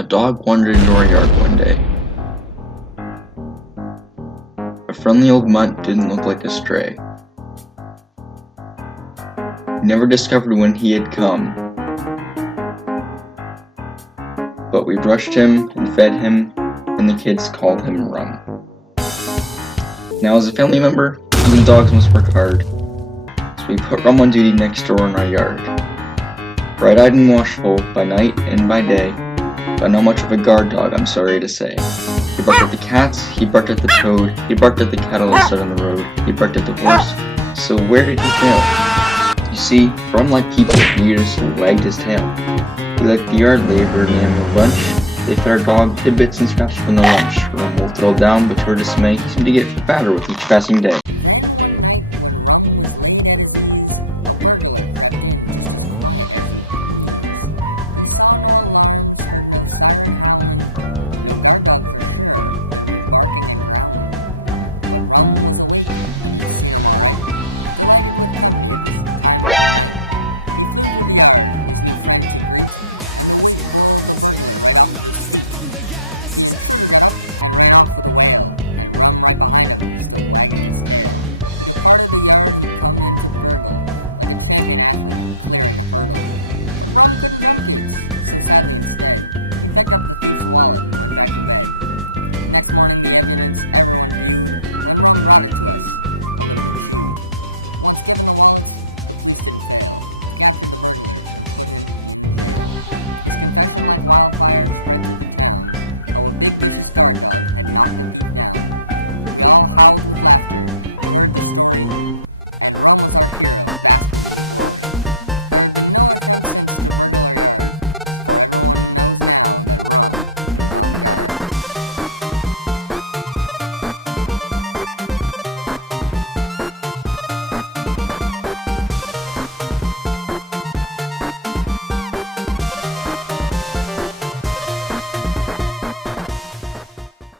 A dog wandered into our yard one day. A friendly old mutt didn't look like a stray. We never discovered when he had come, but we brushed him and fed him, and the kids called him Rum. Now, as a family member, even dogs must work hard, so we put Rum on duty next door in our yard. Bright-eyed and watchful by night and by day, but not much of a guard dog, I'm sorry to say. He barked at the cats, he barked at the toad, he barked at the cattle that stood on the road, he barked at the horse, so where did he fail? You see, Rum, like people, he just wagged his tail. We liked the yard labor and the animal bunch. They fed our dog tidbits and scraps from the lunch. Rum wolfed it all down, but to our dismay, he seemed to get fatter with each passing day.